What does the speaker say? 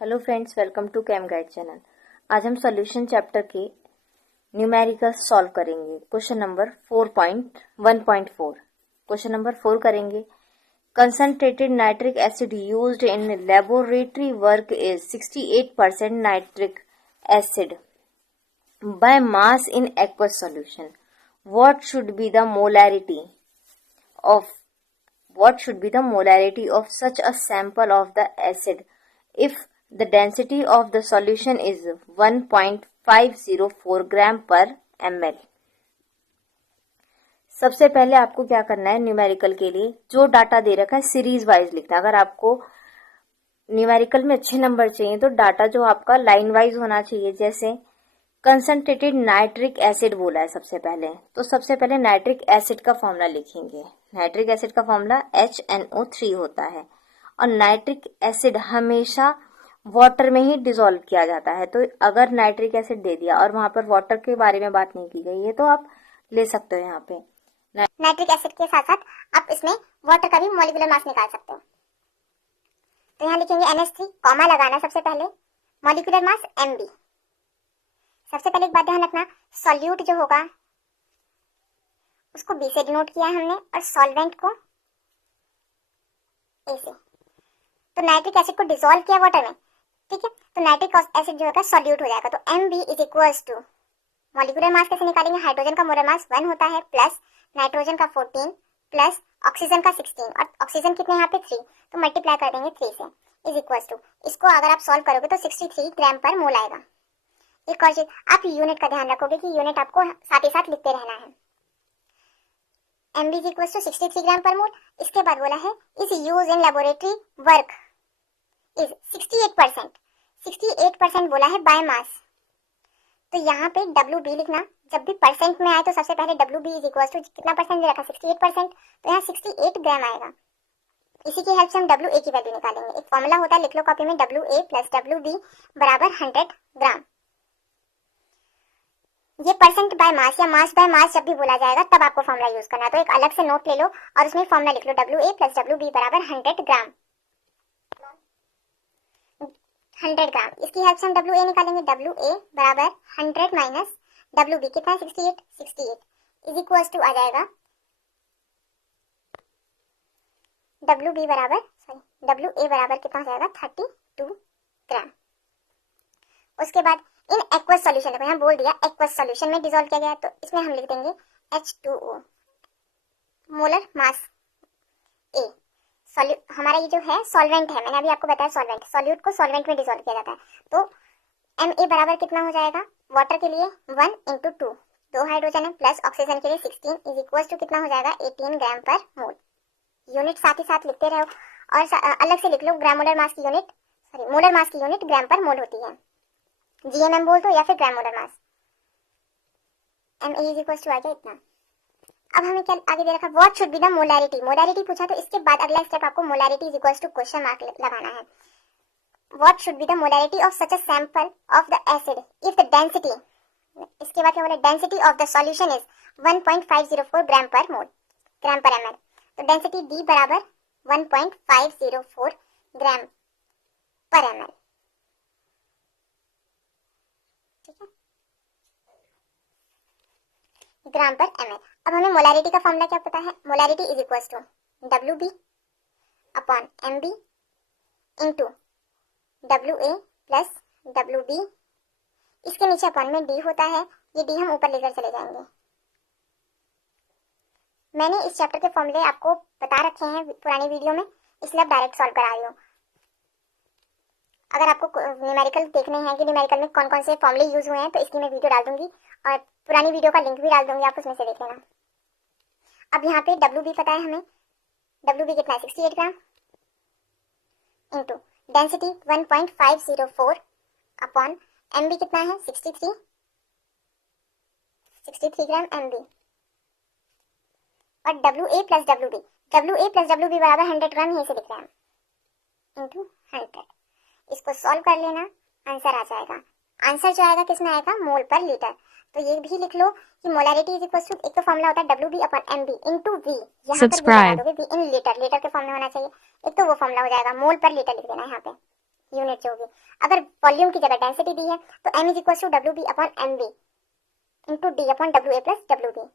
Hello friends, welcome to cam guide channel. आज हम solution chapter के न्यूमेरिकल सॉल्व करेंगे। क्वेश्चन नंबर 4.1.4 क्वेश्चन नंबर 4 करेंगे। Concentrated nitric acid used in laboratory work is 68% nitric acid by mass in aqueous solution. What should be the molarity of such a sample of the acid if the density of the solution is 1.504 gram पर ml। सबसे पहले आपको क्या करना है, numerical के लिए जो डाटा दे रखा है सीरीज वाइज लिखना है। अगर आपको न्यूमेरिकल में अच्छे नंबर चाहिए तो डाटा जो आपका लाइन वाइज होना चाहिए। जैसे कंसंट्रेटेड नाइट्रिक एसिड बोला है सबसे पहले, तो सबसे पहले नाइट्रिक एसिड का फॉर्मूला लिखेंगे। नाइट्रिक एसिड का फॉर्मूला HNO3 होता है और नाइट्रिक एसिड हमेशा वाटर में ही डिसॉल्व किया जाता है। तो अगर नाइट्रिक एसिड दे दिया और वहां पर वाटर के बारे में बात नहीं की गई है तो आप ले सकते हो। यहाँ पे नाइट्रिक एसिड के साथ साथ आप इसमें वाटर का भी मॉलिक्यूलर मास निकाल सकते हो। तो यहाँ लिखेंगे NH3, कॉमा लगाना सबसे पहले, मॉलिक्यूलर मास Mb। सबसे पहले एक बात ध्यान रखना, सॉल्यूट जो होगा उसको B से डिनोट किया है हमने और सॉल्वेंट को A से। तो नाइट्रिक एसिड को डिसॉल्व किया वाटर में, ठीक है। तो नाइट्रिक एसिड जो होगा सॉल्यूट हो जाएगा। तो Mb is equals to molecular mass कैसे निकालेंगे, हाइड्रोजन का मोलर मास 1 होता है प्लस नाइट्रोजन का 14 प्लस ऑक्सीजन का 16 और ऑक्सीजन कितने यहाँ पे 3, तो मल्टीप्लाई कर देंगे 3 से, इज इक्वल्स टू, इसको अगर आप सॉल्व करोगे तो 63 ग्राम पर मोल आएगा। एक और चीज, आप यूनिट का ध्यान रखोगे कि यूनिट आपको साथ ही साथ लिखते रहना है। Mb is equals to 63 gram per मोल। इसके बाद बोला है is use in laboratory work is 68% बोला है बाय मास। तो यहाँ पे WB लिखना, जब भी परसेंट में आए तो सबसे पहले WB इज इक्वल टू कितना परसेंट दे रखा, 68%, तो यहाँ 68 ग्राम आएगा। इसी की हेल्प से हम WA की वैल्यू निकालेंगे। एक फॉर्मूला होता है, लिख लो कॉपी में, WA प्लस WB बराबर 100 ग्राम। ये परसेंट बाय मास या मास बाय मास जब भी बोला जाएगा तब आपको फॉर्मूला यूज करना है। तो एक अलग से नोट ले लो और उसमें फॉर्मूला लिख लो, WA प्लस WB बराबर 100 ग्राम। 100 ग्राम, इसकी हेल्प से हम WA निकालेंगे। WA बराबर 100 माइनस WB कितना है, 68 इज इक्वल टू आ जाएगा WA बराबर कितना हो जाएगा, 32 ग्राम। उसके बाद इन एक्वस सॉल्यूशन, देखो यहाँ बोल दिया एक्वस सॉल्यूशन में डिसॉल्व किया गया, तो इसमें हम लिख देंगे H2O, मोलर मास A। हमारा ये जो है सॉल्वेंट है, मैंने अभी आपको बताया सॉल्वेंट, सॉल्यूट को सॉल्वेंट में डिसॉल्व किया जाता है। तो Ma बराबर कितना हो जाएगा, वाटर के लिए 1 × 2, 2 हाइड्रोजन है, प्लस ऑक्सीजन के लिए 16 इज इक्वल टू कितना हो जाएगा, 18 ग्राम पर मोल। यूनिट साथ ही साथ लिखते रहो और अलग से लिख लो ग्राम मोलर मास की यूनिट, मोलर मास की यूनिट ग्राम पर मोल होती है। GMM बोल दो या फिर gram molar mass. Ma is equal to आ गया इतना। अब हमें क्या आगे दे रखा, what should be the molarity. Molarity पूछा तो इसके बाद अगला स्टेप आपको molarity is equals to question mark लगाना है। What should be the molarity of such a sample of the acid if the density, इसके बाद क्या बोला, density of the solution is 1.504 gram per mole, ग्राम पर ml। तो density D बराबर 1.504 gram पर ml, ठीक है, ग्राम पर ml। अब हमें मोलैरिटी का फॉर्मूला क्या पता है, molarity is equal to WB upon MB into WA plus WB, इसके नीचे अपॉन में D होता है, ये D हम ऊपर लेकर चले जाएंगे। मैंने इस चैप्टर के फॉर्मूले आपको बता रखे हैं पुरानी वीडियो में, इसलिए आप डायरेक्ट सॉल्व करा रही हूँ। अगर आपको न्यूमेरिकल देखने हैं कि न्यूमेरिकल में कौन कौन से फॉर्मूले यूज हुए हैं तो इसकी मैं वीडियो डाल दूंगी और पुरानी वीडियो का लिंक भी डाल दूंगी, आप उसमें से देख लेना। अब यहाँ पे WB पता है हमें, WB कितना है, 68 gram into density 1.504 upon MB कितना है, 63 ग्राम MB और WA प्लस WB बराबर 100 ग्राम, यहीं से लिख रहे हैं इंटू 100। इसको सॉल्व कर लेना, आंसर आ जाएगा। आंसर जो आएगा किसमें आएगा, मोल पर लीटर। तो ये भी लिख लो कि मोलैरिटी इज इक्वल टू, एक तो फॉर्मूला होता है WB upon MB into V, यहाँ पर V इन लीटर, लीटर के फॉर्म में होना चाहिए। एक तो वो फॉर्मूला हो जाएगा, मोल पर लीटर लिख देना यहाँ पे। यूनिट जो होगी। अगर वॉल्यूम की जगह डेंसिटी दी है तो m is equal to W B upon M B into D upon W A plus W B.